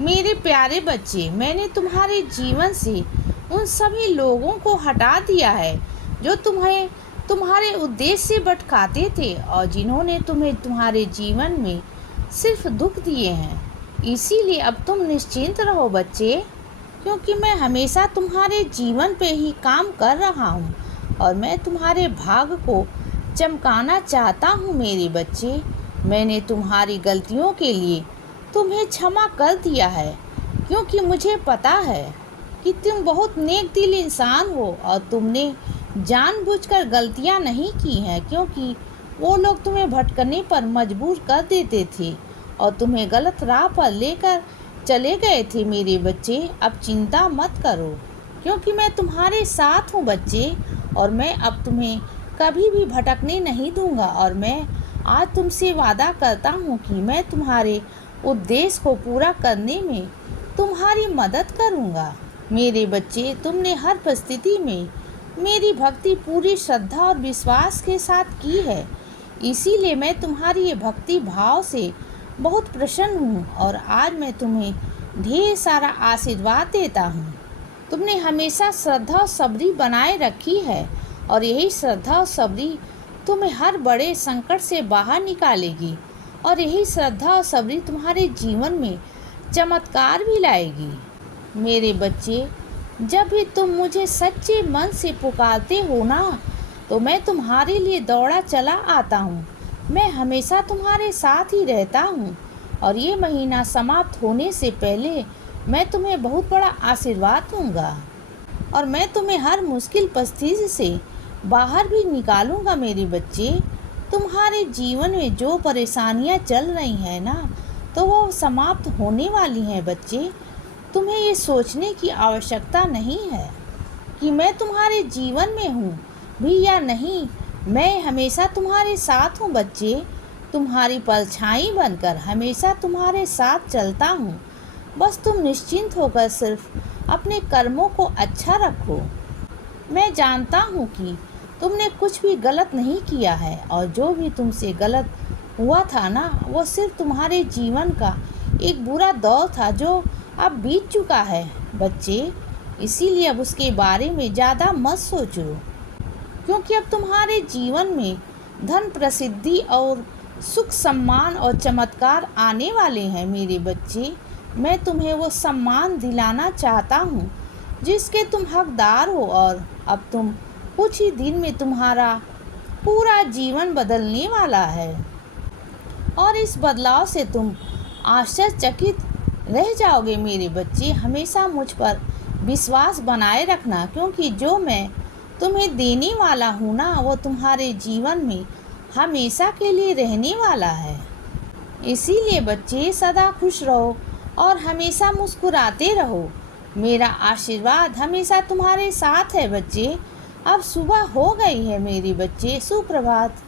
मेरे प्यारे बच्चे, मैंने तुम्हारे जीवन से उन सभी लोगों को हटा दिया है जो तुम्हें तुम्हारे उद्देश्य से भटकाते थे और जिन्होंने तुम्हें तुम्हारे जीवन में सिर्फ दुख दिए हैं। इसीलिए अब तुम निश्चिंत रहो बच्चे, क्योंकि मैं हमेशा तुम्हारे जीवन पे ही काम कर रहा हूँ और मैं तुम्हारे भाग्य को चमकाना चाहता हूँ। मेरे बच्चे, मैंने तुम्हारी गलतियों के लिए तुम्हें क्षमा कर दिया है, क्योंकि मुझे पता है कि तुम बहुत नेक दिल इंसान हो और तुमने जानबूझकर गलतियां नहीं की हैं, क्योंकि वो लोग तुम्हें भटकने पर मजबूर कर देते थे और तुम्हें गलत राह पर लेकर चले गए थे। मेरे बच्चे, अब चिंता मत करो, क्योंकि मैं तुम्हारे साथ हूँ बच्चे, और मैं अब तुम्हें कभी भी भटकने नहीं दूंगा। और मैं आज तुमसे वादा करता हूँ कि मैं तुम्हारे उद्देश्य को पूरा करने में तुम्हारी मदद करूँगा। मेरे बच्चे, तुमने हर परिस्थिति में मेरी भक्ति पूरी श्रद्धा और विश्वास के साथ की है, इसीलिए मैं तुम्हारी ये भक्ति भाव से बहुत प्रसन्न हूँ और आज मैं तुम्हें ढेर सारा आशीर्वाद देता हूँ। तुमने हमेशा श्रद्धा और सबरी बनाए रखी है और यही श्रद्धा और सबरी तुम्हें हर बड़े संकट से बाहर निकालेगी और यही श्रद्धा और सबरी तुम्हारे जीवन में चमत्कार भी लाएगी। मेरे बच्चे, जब भी तुम मुझे सच्चे मन से पुकारते हो ना, तो मैं तुम्हारे लिए दौड़ा चला आता हूँ। मैं हमेशा तुम्हारे साथ ही रहता हूँ और ये महीना समाप्त होने से पहले मैं तुम्हें बहुत बड़ा आशीर्वाद दूँगा और मैं तुम्हें हर मुश्किल परिस्थिति से बाहर भी निकालूँगा। मेरे बच्चे, तुम्हारे जीवन में जो परेशानियां चल रही हैं ना, तो वो समाप्त होने वाली हैं बच्चे। तुम्हें ये सोचने की आवश्यकता नहीं है कि मैं तुम्हारे जीवन में हूँ भी या नहीं। मैं हमेशा तुम्हारे साथ हूँ बच्चे, तुम्हारी परछाई बनकर हमेशा तुम्हारे साथ चलता हूँ। बस तुम निश्चिंत होकर सिर्फ अपने कर्मों को अच्छा रखो। मैं जानता हूँ कि तुमने कुछ भी गलत नहीं किया है और जो भी तुमसे गलत हुआ था ना, वो सिर्फ तुम्हारे जीवन का एक बुरा दौर था जो अब बीत चुका है बच्चे। इसीलिए अब उसके बारे में ज़्यादा मत सोचो, क्योंकि अब तुम्हारे जीवन में धन, प्रसिद्धि और सुख, सम्मान और चमत्कार आने वाले हैं। मेरे बच्चे, मैं तुम्हें वो सम्मान दिलाना चाहता हूँ जिसके तुम हकदार हो और अब तुम कुछ ही दिन में तुम्हारा पूरा जीवन बदलने वाला है और इस बदलाव से तुम आश्चर्यचकित रह जाओगे। मेरे बच्चे, हमेशा मुझ पर विश्वास बनाए रखना, क्योंकि जो मैं तुम्हें देने वाला हूँ ना, वो तुम्हारे जीवन में हमेशा के लिए रहने वाला है। इसीलिए बच्चे, सदा खुश रहो और हमेशा मुस्कुराते रहो। मेरा आशीर्वाद हमेशा तुम्हारे साथ है बच्चे। अब सुबह हो गई है मेरे बच्चे, सुप्रभात।